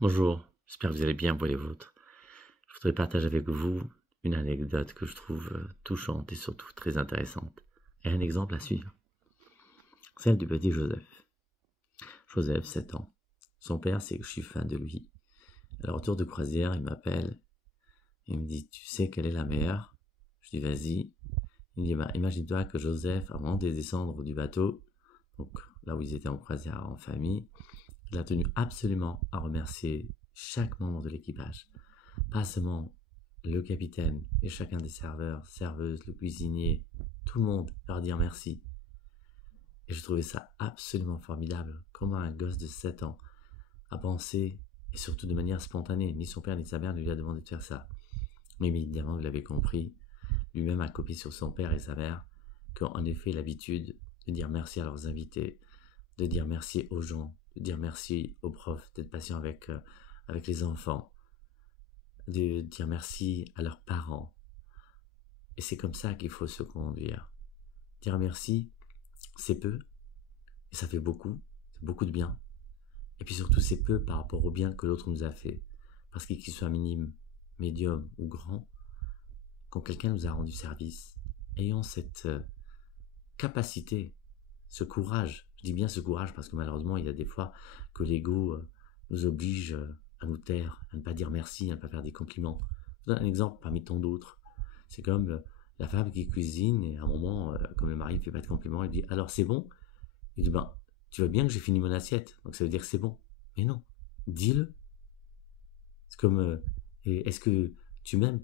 Bonjour, j'espère que vous allez bien, vous et les vôtres. Je voudrais partager avec vous une anecdote que je trouve touchante et surtout très intéressante, et un exemple à suivre. Celle du petit Joseph. Joseph, 7 ans. Son père sait que je suis fan de lui. À la retour de croisière, il m'appelle, il me dit, tu sais quelle est la meilleure? Je dis, vas-y. Il me dit, bah, imagine-toi que Joseph, avant de descendre du bateau, donc là où ils étaient en croisière en famille, il a tenu absolument à remercier chaque membre de l'équipage. Pas seulement le capitaine et chacun des serveurs, serveuses, le cuisinier, tout le monde, leur dire merci. Et je trouvais ça absolument formidable. Comment un gosse de 7 ans a pensé, et surtout de manière spontanée, ni son père ni sa mère ne lui a demandé de faire ça. Mais évidemment, il avait compris, lui-même a copié sur son père et sa mère, qu'en effet, l'habitude de dire merci à leurs invités, de dire merci aux gens, de dire merci aux profs, d'être patient avec les enfants, de dire merci à leurs parents. Et c'est comme ça qu'il faut se conduire. Dire merci, c'est peu, et ça fait beaucoup, c'est beaucoup de bien. Et puis surtout, c'est peu par rapport au bien que l'autre nous a fait. Parce qu'il soit minime, médium ou grand, quand quelqu'un nous a rendu service, ayons cette capacité, ce courage. Je dis bien ce courage parce que malheureusement, il y a des fois que l'ego nous oblige à nous taire, à ne pas dire merci, à ne pas faire des compliments. Je vous donne un exemple parmi tant d'autres. C'est comme la femme qui cuisine et à un moment, comme le mari ne fait pas de compliments, elle dit alors c'est bon? Il dit ben tu vois bien que j'ai fini mon assiette, donc ça veut dire que c'est bon. Mais non, dis-le. C'est comme est-ce que tu m'aimes?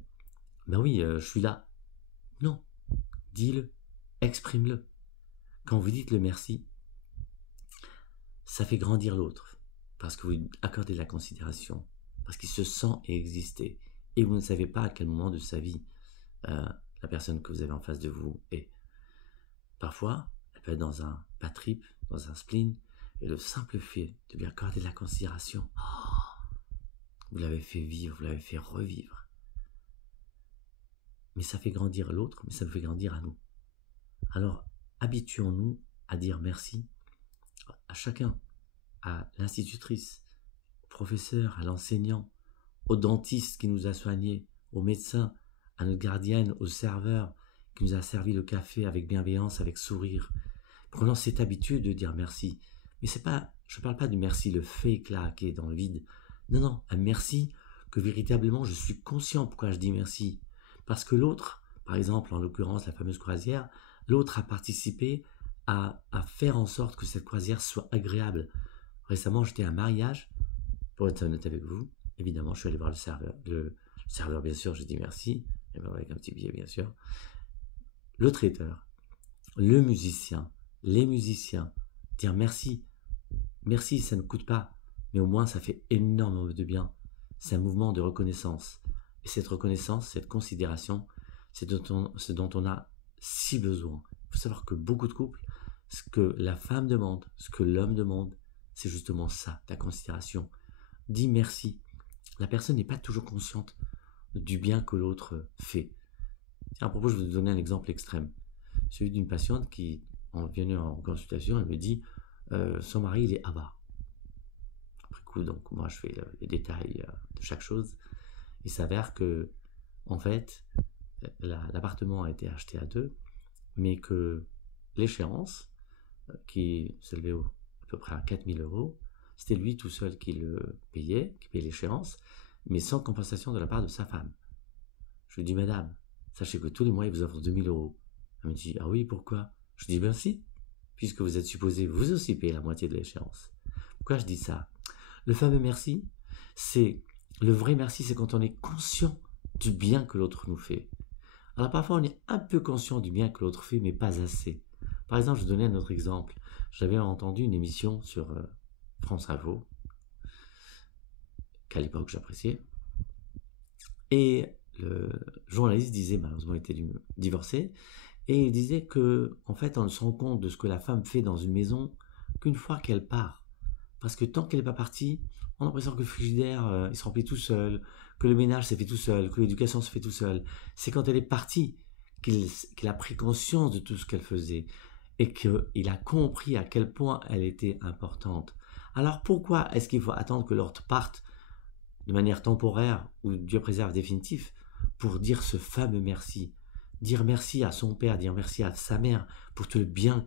Ben oui, je suis là. Non, dis-le, exprime-le. Quand vous dites le merci, ça fait grandir l'autre parce que vous accordez de la considération, parce qu'il se sent et exister. Et vous ne savez pas à quel moment de sa vie la personne que vous avez en face de vous est. Parfois, elle peut être dans un bad trip, dans un spleen, et le simple fait de lui accorder de la considération, vous l'avez fait vivre, vous l'avez fait revivre. Mais ça fait grandir l'autre, mais ça nous fait grandir à nous. Alors, habituons-nous à dire merci à chacun, à l'institutrice, au professeur, à l'enseignant, au dentiste qui nous a soignés, au médecin, à notre gardienne, au serveur qui nous a servi le café avec bienveillance, avec sourire. Prenons cette habitude de dire merci. Mais c'est pas, je ne parle pas du merci, le fake là, qui est dans le vide. Non, non, un merci que véritablement je suis conscient pourquoi je dis merci. Parce que l'autre, par exemple, en l'occurrence la fameuse croisière, l'autre a participé à faire en sorte que cette croisière soit agréable. Récemment, j'étais à un mariage, pour être honnête avec vous, évidemment, je suis allé voir le serveur. Le serveur, bien sûr, j'ai dit merci, avec un petit billet, bien sûr. Le traiteur, le musicien, les musiciens, dire merci. Merci, ça ne coûte pas, mais au moins ça fait énormément de bien. C'est un mouvement de reconnaissance. Et cette reconnaissance, cette considération, c'est ce dont on a si besoin. Il faut savoir que beaucoup de couples, ce que la femme demande, ce que l'homme demande, c'est justement ça, la considération. Dis merci. La personne n'est pas toujours consciente du bien que l'autre fait. À propos, je vais vous donner un exemple extrême. Celui d'une patiente qui, en venant en consultation, elle me dit son mari, il est avare. Après coup, donc, moi, je fais les détails de chaque chose. Il s'avère que, en fait, l'appartement a été acheté à deux, mais que l'échéance, qui s'élevait à peu près à 4 000 euros, c'était lui tout seul qui le payait, qui payait l'échéance, mais sans compensation de la part de sa femme. Je lui dis, madame, sachez que tous les mois, il vous offre 2 000 euros. Elle me dit, ah oui, pourquoi? Je dis, ben si, puisque vous êtes supposé vous aussi payer la moitié de l'échéance. Pourquoi je dis ça? Le fameux merci, c'est le vrai merci, c'est quand on est conscient du bien que l'autre nous fait. Alors parfois, on est un peu conscient du bien que l'autre fait, mais pas assez. Par exemple, je vais donner un autre exemple. J'avais entendu une émission sur France Info, qu'à l'époque j'appréciais, et le journaliste disait, malheureusement il était divorcé, et il disait que, en fait, on ne se rend compte de ce que la femme fait dans une maison qu'une fois qu'elle part. Parce que tant qu'elle n'est pas partie, on a l'impression que le frigidaire, il se remplit tout seul, que le ménage s'est fait tout seul, que l'éducation se fait tout seul. C'est quand elle est partie qu'il a pris conscience de tout ce qu'elle faisait et qu'il a compris à quel point elle était importante. Alors pourquoi est-ce qu'il faut attendre que l'autre parte de manière temporaire ou Dieu préserve définitif, pour dire ce fameux merci. Dire merci à son père, dire merci à sa mère pour tout le bien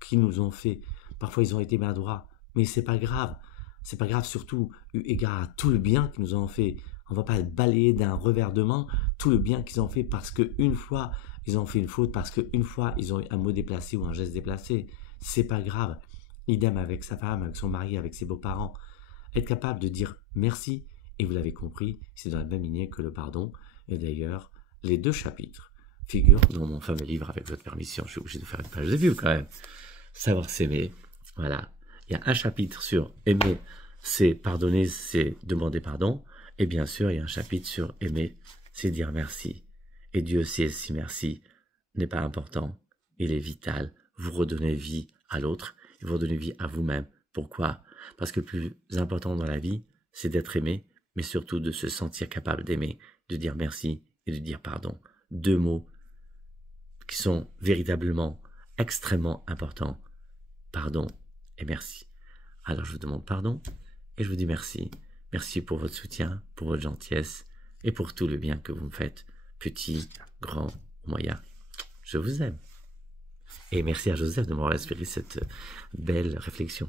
qu'ils nous ont fait. Parfois ils ont été maladroits, mais c'est pas grave. C'est pas grave, surtout eu égard à tout le bien qu'ils nous ont fait. On va pas balayer d'un revers de main tout le bien qu'ils ont fait parce qu'une fois ils ont fait une faute, parce qu'une fois ils ont eu un mot déplacé ou un geste déplacé. C'est pas grave. Idem avec sa femme, avec son mari, avec ses beaux-parents. Être capable de dire merci, et vous l'avez compris, c'est dans la même lignée que le pardon. Et d'ailleurs, les 2 chapitres figurent dans mon fameux livre, avec votre permission. Je suis obligé de faire une page de vue quand même. Savoir s'aimer. Voilà. Il y a un chapitre sur aimer, c'est pardonner, c'est demander pardon. Et bien sûr, il y a un chapitre sur aimer, c'est dire merci. Et Dieu sait si merci n'est pas important, il est vital. Vous redonnez vie à l'autre, et vous redonnez vie à vous-même. Pourquoi? Parce que le plus important dans la vie, c'est d'être aimé, mais surtout de se sentir capable d'aimer, de dire merci et de dire pardon. 2 mots qui sont véritablement extrêmement importants. Pardon et merci. Alors je vous demande pardon et je vous dis merci. Merci pour votre soutien, pour votre gentillesse et pour tout le bien que vous me faites, petit, grand, moyen. Je vous aime. Et merci à Joseph de m'avoir inspiré cette belle réflexion.